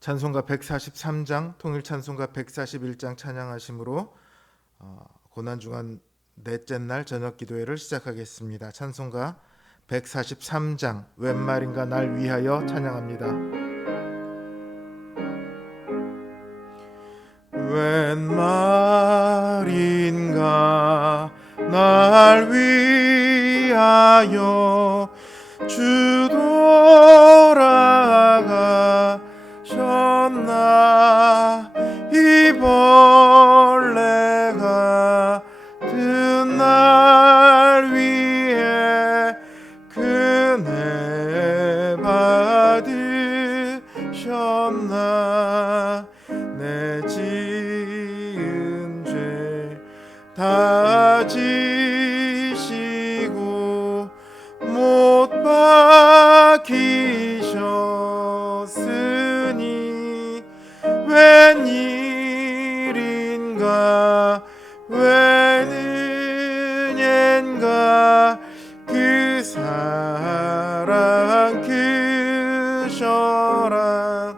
찬송가 143장, 통일 찬송가 141장 찬양하심으로 고난중한 넷째 날 저녁 기도회를 시작하겠습니다. 찬송가 143장 웬 말인가 날 위하여 찬양합니다. 웬 말인가 날 위하여 주 돌아가셨나 이 벌레가 든 날 위해 그네 받으셨나 내 지은 죄 다 지시고 못 박히셨으니 웬일인가 웬 은혜인가 그 사랑 크셔라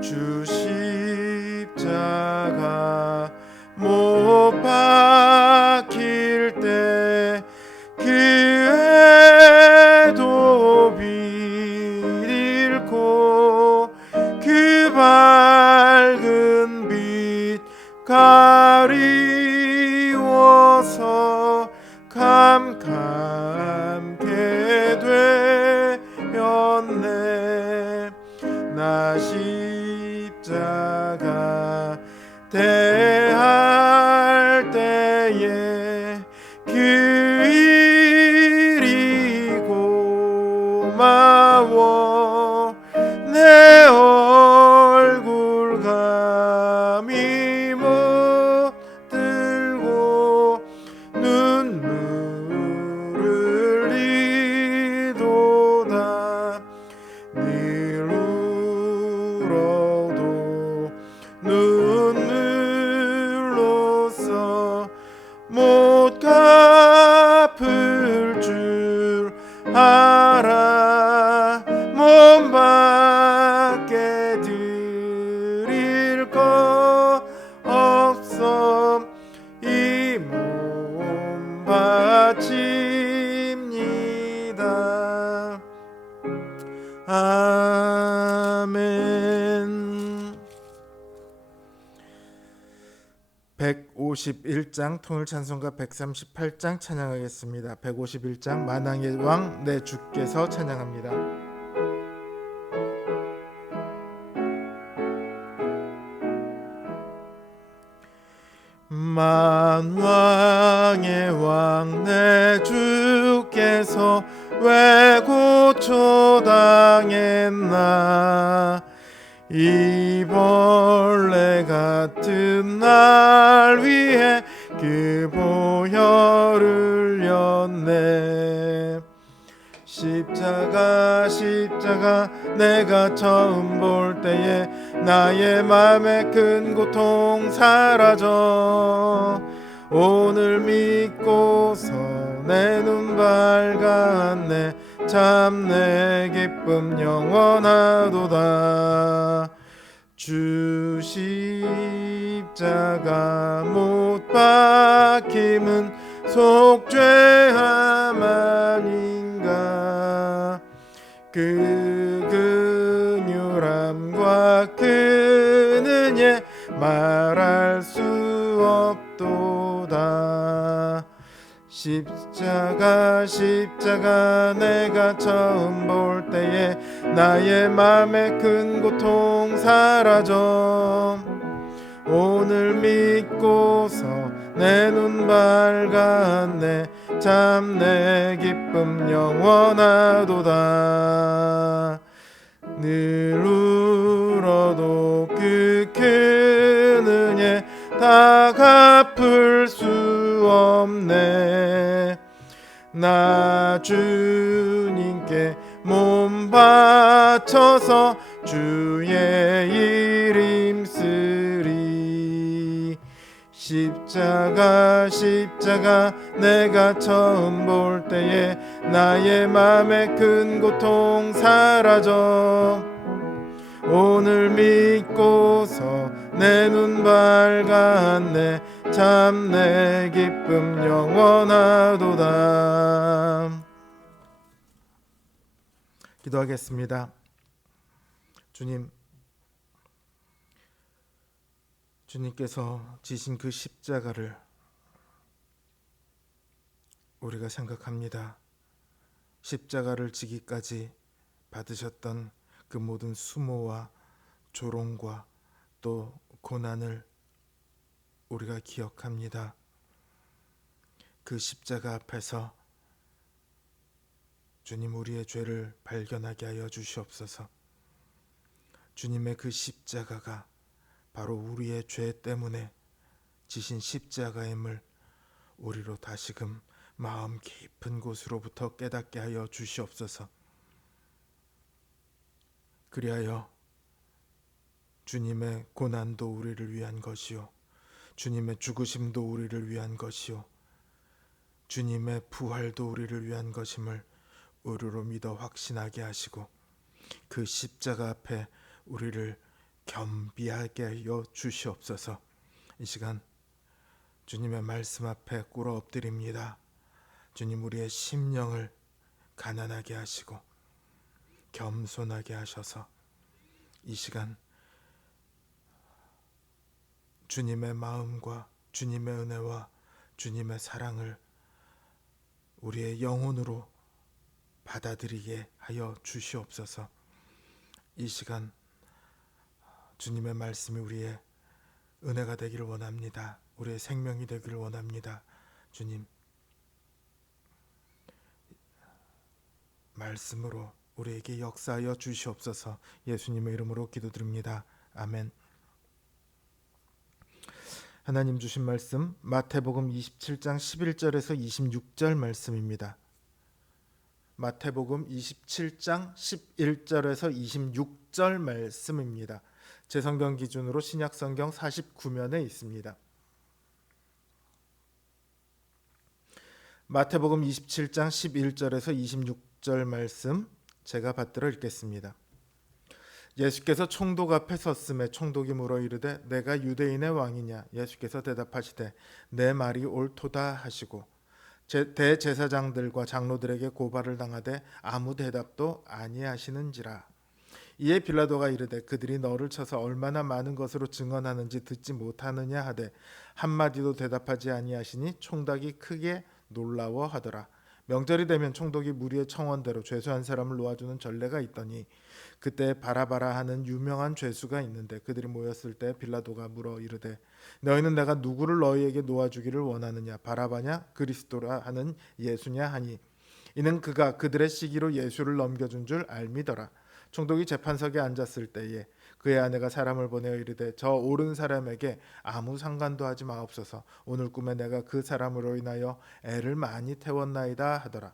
주 십자가 못 박힐 때 그 애도 잃고 그 밝은 빛 가리워서 캄캄게 되었네 나 십자가 대할 때에 그 일이 고마워 내 얼굴 감히 못 들고 눈물을 흘리도다 늘 울어도 눈물로써 못 갚을 줄 알아 몸밖에 드릴 거 없어 이 몸 바칩니다. 아멘. 151장 통일 찬송가 138장 찬양하겠습니다. 151장 만왕의 왕 내 주께서 찬양합니다. 만왕의 왕 내 주께서 왜 고초당했나 이 벌레 같은 날 위해 그 보혈을 흘렸네 십자가 내가 처음 볼 때에 나의 맘에 큰 고통 사라져 오늘 믿고서 내 눈 밝았네 참 내 기쁨 영원하도다 주 십자가 못 박힘은 속죄함 아닌가 그 긍휼함과 그 은혜 말할 수 없도다 십자가 내가 처음 볼 때에 나의 맘에 큰 고통 사라져 오늘 믿고서 내 눈 밝았네 참 내 기쁨 영원하도다 늘 울어도 그 큰 은혜 다 갚을 수 없네 나 주님께 몸 바쳐서 주의 이름 쓰리 십자가 내가 처음 볼 때에 나의 맘에 큰 고통 사라져 오늘 믿고서 내 눈 밝았네. 참 내 기쁨 영원하도다. 기도하겠습니다. 주님께서 지신 그 십자가를 우리가 생각합니다. 십자가를 지기까지 받으셨던 그 모든 수모와 조롱과 또 고난을 우리가 기억합니다. 그 십자가 앞에서 주님, 우리의 죄를 발견하게 하여 주시옵소서. 주님의 그 십자가가 바로 우리의 죄 때문에 지신 십자가임을 우리로 다시금 마음 깊은 곳으로부터 깨닫게 하여 주시옵소서. 그리하여 주님의 고난도 우리를 위한 것이요, 주님의 죽으심도 우리를 위한 것이요, 주님의 부활도 우리를 위한 것임을 우리로 믿어 확신하게 하시고, 그 십자가 앞에 우리를 겸비하게 하여 주시옵소서. 이 시간 주님의 말씀 앞에 꿇어 엎드립니다. 주님, 우리의 심령을 가난하게 하시고 겸손하게 하셔서 이 시간 주님의 마음과 주님의 은혜와 주님의 사랑을 우리의 영혼으로 받아들이게 하여 주시옵소서. 이 시간 주님의 말씀이 우리의 은혜가 되기를 원합니다. 우리의 생명이 되기를 원합니다. 주님, 말씀으로 우리에게 역사하여 주시옵소서. 예수님의 이름으로 기도드립니다. 아멘. 하나님 주신 말씀 마태복음 27장 11절에서 26절 말씀입니다. 마태복음 27장 11절에서 26절 말씀입니다. 제 성경 기준으로 신약성경 49면에 있습니다. 마태복음 27장 11절에서 26절 말씀 제가 받들어 읽겠습니다. 예수께서 총독 앞에 섰음에 총독이 물어 이르되 내가 유대인의 왕이냐? 예수께서 대답하시되 내 말이 옳도다 하시고 대제사장들과 장로들에게 고발을 당하되 아무 대답도 아니하시는지라. 이에 빌라도가 이르되 그들이 너를 쳐서 얼마나 많은 것으로 증언하는지 듣지 못하느냐 하되 한마디도 대답하지 아니하시니 총독이 크게 놀라워하더라. 명절이 되면 총독이 무리의 청원대로 죄수한 사람을 놓아주는 전례가 있더니 그때 바라바라 하는 유명한 죄수가 있는데 그들이 모였을 때 빌라도가 물어 이르되 너희는 내가 누구를 너희에게 놓아주기를 원하느냐? 바라바냐? 그리스도라 하는 예수냐? 하니 이는 그가 그들의 시기로 예수를 넘겨준 줄 알미더라. 총독이 재판석에 앉았을 때에 그의 아내가 사람을 보내어 이르되 저 옳은 사람에게 아무 상관도 하지 마옵소서. 오늘 꿈에 내가 그 사람으로 인하여 애를 많이 태웠나이다 하더라.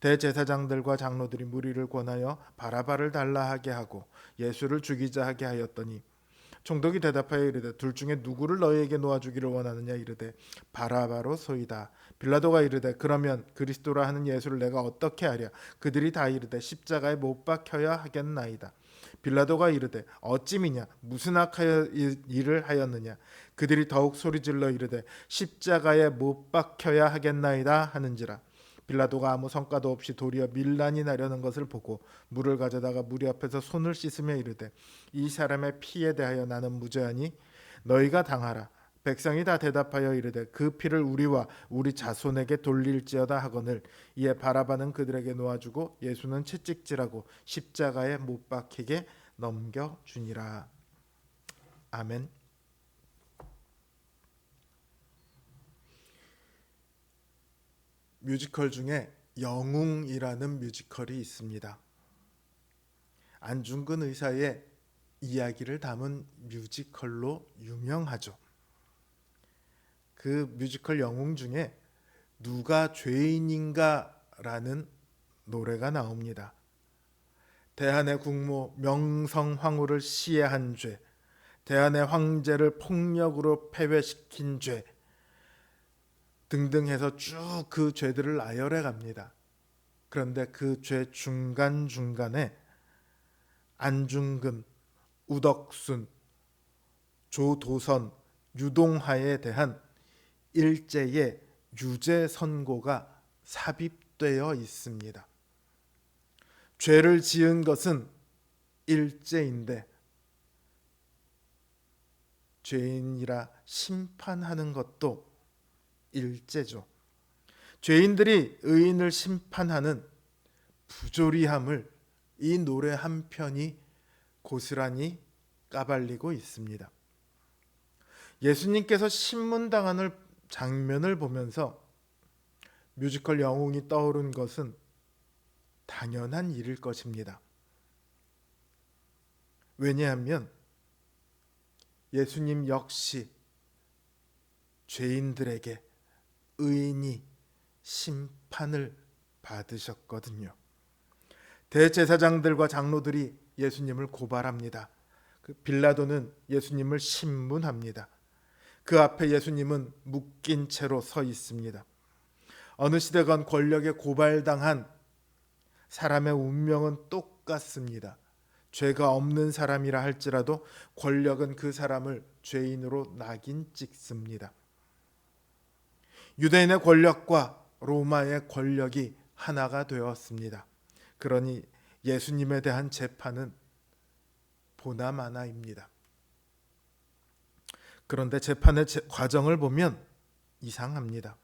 대제사장들과 장로들이 무리를 권하여 바라바를 달라 하게 하고 예수를 죽이자 하게 하였더니 총독이 대답하여 이르되 둘 중에 누구를 너희에게 놓아주기를 원하느냐? 이르되 바라바로 소이다. 빌라도가 이르되 그러면 그리스도라 하는 예수를 내가 어떻게 하랴? 그들이 다 이르되 십자가에 못 박혀야 하겠나이다. 빌라도가 이르되 어찌미냐? 무슨 악하여 일을 하였느냐? 그들이 더욱 소리질러 이르되 십자가에 못 박혀야 하겠나이다 하는지라. 빌라도가 아무 성과도 없이 도리어 밀란이 나려는 것을 보고 물을 가져다가 무리 앞에서 손을 씻으며 이르되 이 사람의 피에 대하여 나는 무죄하니 너희가 당하라. 백성이 다 대답하여 이르되 그 피를 우리와 우리 자손에게 돌릴지어다 하거늘. 이에 바라바는 그들에게 놓아주고 예수는 채찍질하고 십자가에 못 박히게 넘겨주니라. 아멘. 뮤지컬 중에 영웅이라는 뮤지컬이 있습니다. 안중근 의사의 이야기를 담은 뮤지컬로 유명하죠. 그 뮤지컬 영웅 중에 누가 죄인인가라는 노래가 나옵니다. 대한의 국모 명성황후를 시해한 죄, 대한의 황제를 폭력으로 패배시킨 죄 등등 해서 쭉 그 죄들을 나열해 갑니다. 그런데 그 죄 중간중간에 안중근 우덕순, 조도선, 유동하에 대한 일제의 유죄 선고가 삽입되어 있습니다. 죄를 지은 것은 일제인데 죄인이라 심판하는 것도 일제죠. 죄인들이 의인을 심판하는 부조리함을 이 노래 한 편이 고스란히 까발리고 있습니다. 예수님께서 신문당하는 장면을 보면서 뮤지컬 영웅이 떠오른 것은 당연한 일일 것입니다. 왜냐하면 예수님 역시 죄인들에게 의인이 심판을 받으셨거든요. 대제사장들과 장로들이 예수님을 고발합니다. 빌라도는 예수님을 신문합니다. 그 앞에 예수님은 묶인 채로 서 있습니다. 어느 시대건 권력에 고발당한 사람의 운명은 똑같습니다. 죄가 없는 사람이라 할지라도 권력은 그 사람을 죄인으로 낙인 찍습니다. 유대인의 권력과 로마의 권력이 하나가 되었습니다. 그러니 예수님에 대한 재판은 보나마나입니다. 그런데 재판의 과정을 보면 이상합니다.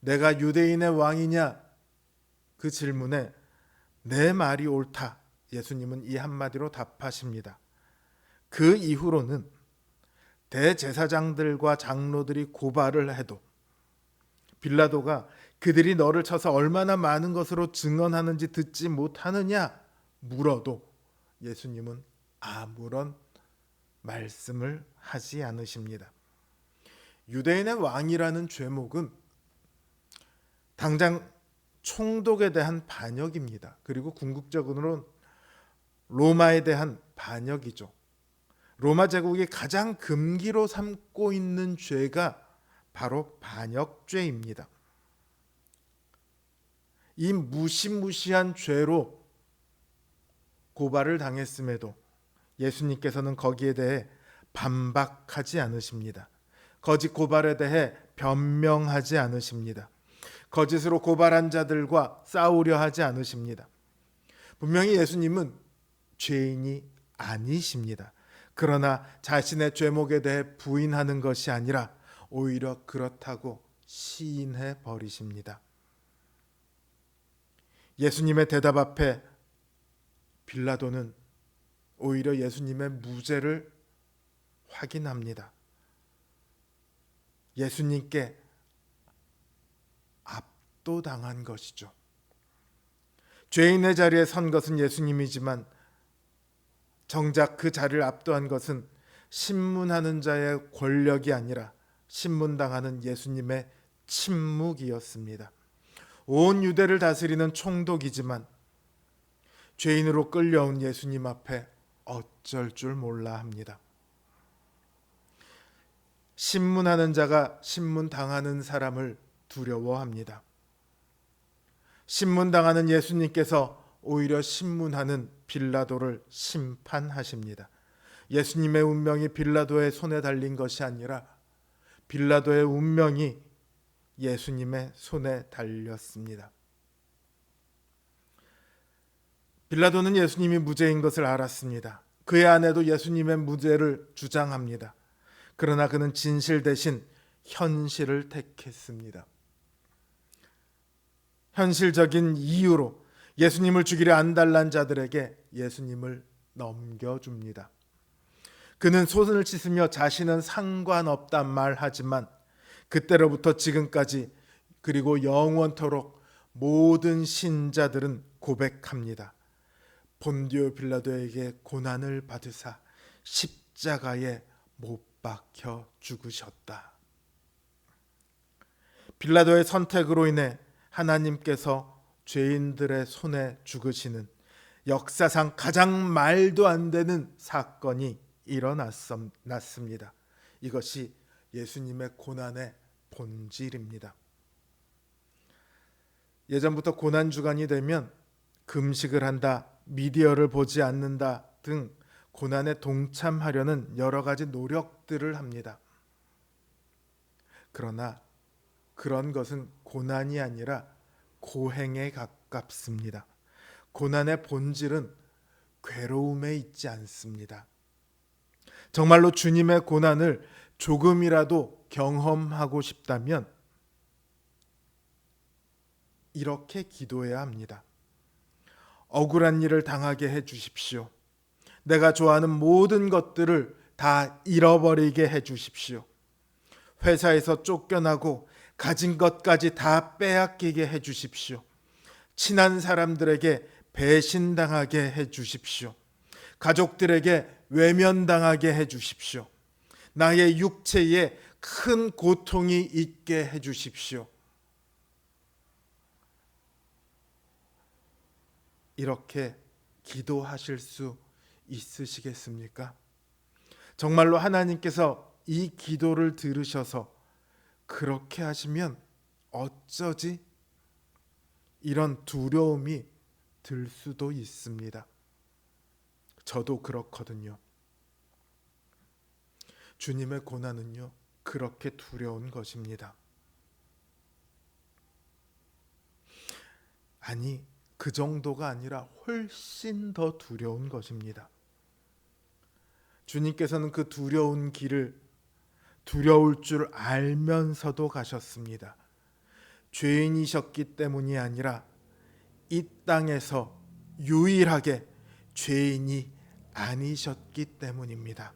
내가 유대인의 왕이냐? 그 질문에 내 말이 옳다. 예수님은 이 한마디로 답하십니다. 그 이후로는 대제사장들과 장로들이 고발을 해도 빌라도가 그들이 너를 쳐서 얼마나 많은 것으로 증언하는지 듣지 못하느냐 물어도 예수님은 아무런 말씀을 하지 않으십니다. 유대인의 왕이라는 죄목은 당장 총독에 대한 반역입니다. 그리고 궁극적으로는 로마에 대한 반역이죠. 로마 제국이 가장 금기로 삼고 있는 죄가 바로 반역죄입니다. 이 무시무시한 죄로 고발을 당했음에도 예수님께서는 거기에 대해 반박하지 않으십니다. 거짓 고발에 대해 변명하지 않으십니다. 거짓으로 고발한 자들과 싸우려 하지 않으십니다. 분명히 예수님은 죄인이 아니십니다. 그러나 자신의 죄목에 대해 부인하는 것이 아니라 오히려 그렇다고 시인해 버리십니다. 예수님의 대답 앞에 빌라도는 오히려 예수님의 무죄를 확인합니다. 예수님께 압도당한 것이죠. 죄인의 자리에 선 것은 예수님이지만 정작 그 자리를 압도한 것은 신문하는 자의 권력이 아니라 신문당하는 예수님의 침묵이었습니다. 온 유대를 다스리는 총독이지만 죄인으로 끌려온 예수님 앞에 어쩔 줄 몰라 합니다. 신문하는 자가 신문당하는 사람을 두려워합니다. 신문당하는 예수님께서 오히려 신문하는 빌라도를 심판하십니다. 예수님의 운명이 빌라도의 손에 달린 것이 아니라 빌라도의 운명이 예수님의 손에 달렸습니다. 빌라도는 예수님이 무죄인 것을 알았습니다. 그의 아내도 예수님의 무죄를 주장합니다. 그러나 그는 진실 대신 현실을 택했습니다. 현실적인 이유로 예수님을 죽이려 안달난 자들에게 예수님을 넘겨줍니다. 그는 손을 씻으며 자신은 상관없단 말하지만 그때로부터 지금까지 그리고 영원토록 모든 신자들은 고백합니다. 본디오 빌라도에게 고난을 받으사 십자가에 못 박혀 죽으셨다. 빌라도의 선택으로 인해 하나님께서 죄인들의 손에 죽으시는 역사상 가장 말도 안 되는 사건이 일어났습니다. 이것이 예수님의 고난의 본질입니다. 예전부터 고난 주간이 되면 금식을 한다, 미디어를 보지 않는다 등 고난에 동참하려는 여러 가지 노력들을 합니다. 그러나 그런 것은 고난이 아니라 고행에 가깝습니다. 고난의 본질은 괴로움에 있지 않습니다. 정말로 주님의 고난을 조금이라도 경험하고 싶다면 이렇게 기도해야 합니다. 억울한 일을 당하게 해 주십시오. 내가 좋아하는 모든 것들을 다 잃어버리게 해 주십시오. 회사에서 쫓겨나고 가진 것까지 다 빼앗기게 해 주십시오. 친한 사람들에게 배신당하게 해 주십시오. 가족들에게 외면당하게 해 주십시오. 나의 육체에 큰 고통이 있게 해 주십시오. 이렇게 기도하실 수 있으시겠습니까? 정말로 하나님께서 이 기도를 들으셔서 그렇게 하시면 어쩌지? 이런 두려움이 들 수도 있습니다. 저도 그렇거든요. 주님의 고난은요, 그렇게 두려운 것입니다. 아니, 그 정도가 아니라 훨씬 더 두려운 것입니다. 주님께서는 그 두려운 길을 두려울 줄 알면서도 가셨습니다. 죄인이셨기 때문이 아니라 이 땅에서 유일하게 죄인이 아니셨기 때문입니다.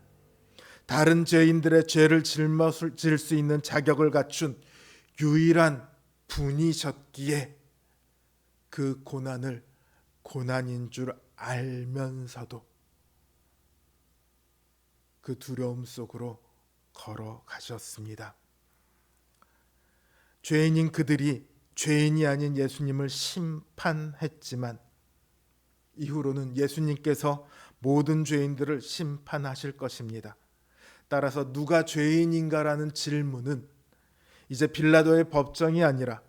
다른 죄인들의 죄를 짊어질 수 있는 자격을 갖춘 유일한 분이셨기에 그 고난을 고난인 줄 알면서도 그 두려움 속으로 걸어가셨습니다. 죄인인 그들이 죄인이 아닌 예수님을 심판했지만 이후로는 예수님께서 모든 죄인들을 심판하실 것입니다. 따라서 누가 죄인인가라는 질문은 이제 빌라도의 법정이 아니라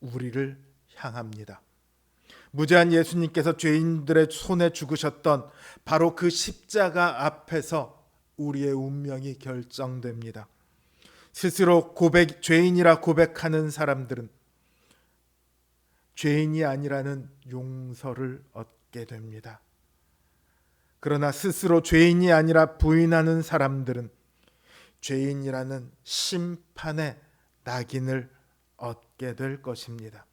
우리를 향합니다. 무죄한 예수님께서 죄인들의 손에 죽으셨던 바로 그 십자가 앞에서 우리의 운명이 결정됩니다. 스스로 죄인이라 고백하는 사람들은 죄인이 아니라는 용서를 얻게 됩니다. 그러나 스스로 죄인이 아니라 부인하는 사람들은 죄인이라는 심판의 낙인을 얻게 될 것입니다.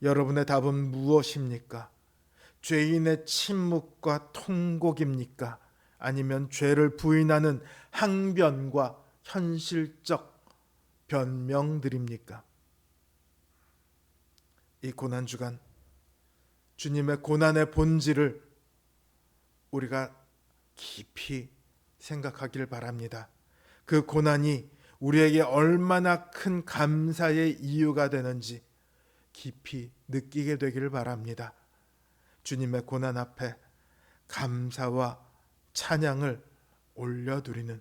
여러분의 답은 무엇입니까? 죄인의 침묵과 통곡입니까? 아니면 죄를 부인하는 항변과 현실적 변명들입니까? 이 고난주간 주님의 고난의 본질을 우리가 깊이 생각하길 바랍니다. 그 고난이 우리에게 얼마나 큰 감사의 이유가 되는지 깊이 느끼게 되기를 바랍니다. 주님의 고난 앞에 감사와 찬양을 올려드리는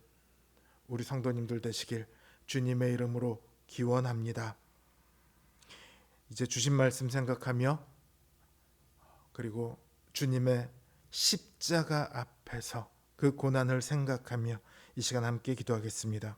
우리 성도님들 되시길 주님의 이름으로 기원합니다. 이제 주신 말씀 생각하며 그리고 주님의 십자가 앞에서 그 고난을 생각하며 이 시간 함께 기도하겠습니다.